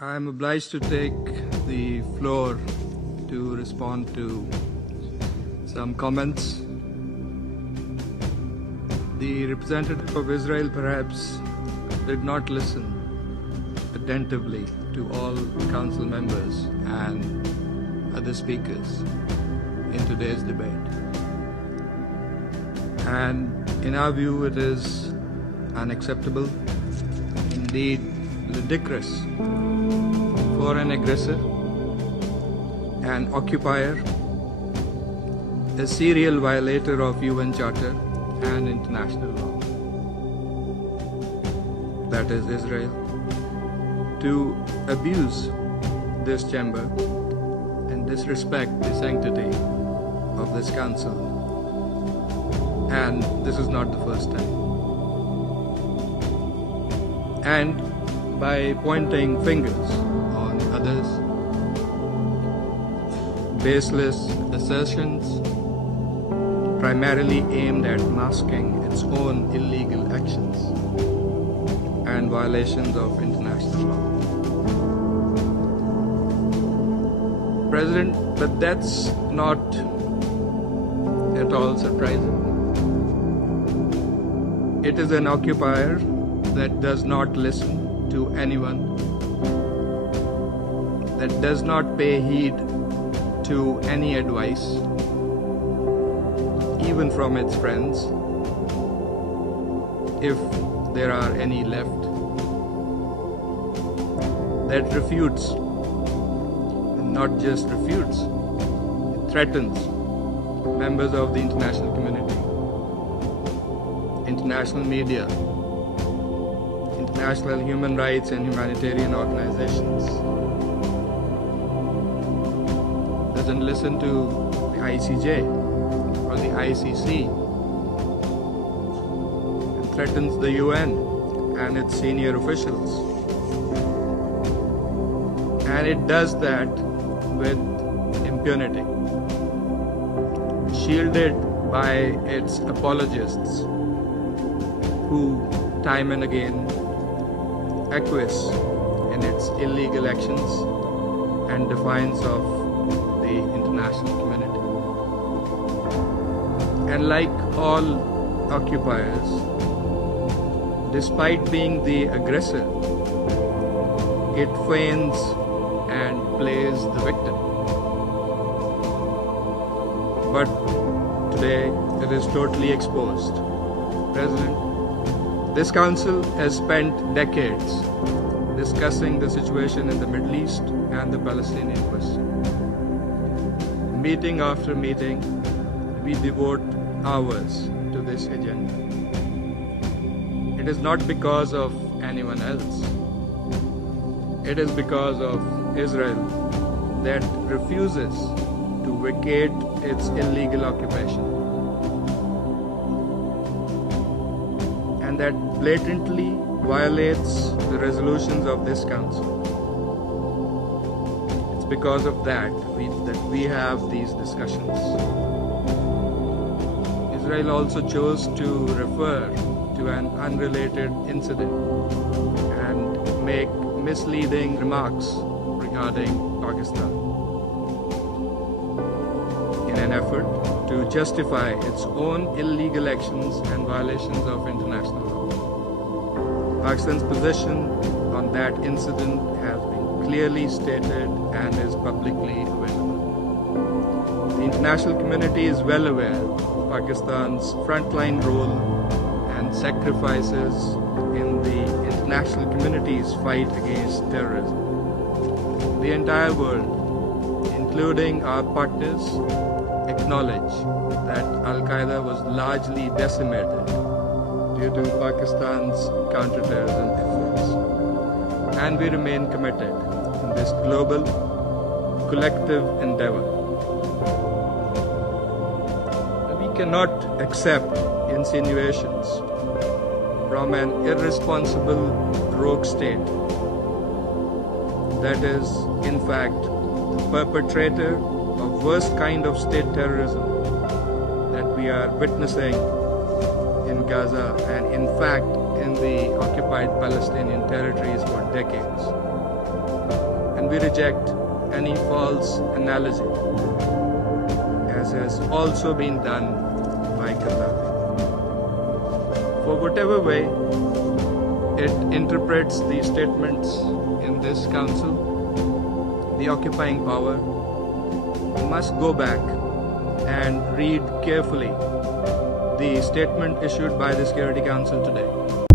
I'm obliged to take the floor to respond to some comments. The representative of Israel perhaps did not listen attentively to all council members and other speakers in today's debate. And in our view, it is unacceptable, indeed ludicrous, for an aggressor, an occupier, a serial violator of UN Charter and international law, that is Israel, to abuse this chamber and disrespect the sanctity of this council. And this is not the first time. And by pointing fingers on others, baseless assertions primarily aimed at masking its own illegal actions and violations of international law. President, but that's not at all surprising. It is an occupier that does not listen to anyone, that does not pay heed to any advice, even from its friends, if there are any left, that refutes, and not just refutes, it threatens members of the international community, international media, international human rights and humanitarian organizations, doesn't listen to the ICJ or the ICC, and threatens the UN and its senior officials. And it does that with impunity, shielded by its apologists who time and again acquiesce in its illegal actions and defiance of the international community. And like all occupiers, despite being the aggressor, it feigns and plays the victim. But today it is totally exposed. President, this council has spent decades discussing the situation in the Middle East and the Palestinian question. Meeting after meeting, we devote hours to this agenda. It is not because of anyone else. It is because of Israel that refuses to vacate its illegal occupation, and that blatantly violates the resolutions of this council. It's because of that we have these discussions. Israel also chose to refer to an unrelated incident and make misleading remarks regarding Pakistan in an effort to justify its own illegal actions and violations of international law. Pakistan's position on that incident has been clearly stated and is publicly available. The international community is well aware of Pakistan's frontline role and sacrifices in the international community's fight against terrorism. The entire world, including our partners, acknowledge that Al-Qaeda was largely decimated due to Pakistan's counterterrorism efforts. And we remain committed in this global, collective endeavor. We cannot accept insinuations from an irresponsible rogue state that is, in fact, the perpetrator of worst kind of state terrorism that we are witnessing in Gaza and, in fact, in the occupied Palestinian territories for decades. and we reject any false analogy, as has also been done by Gaddafi. For whatever way it interprets the statements in this council, the occupying power must go back and read carefully the statement issued by the Security Council today.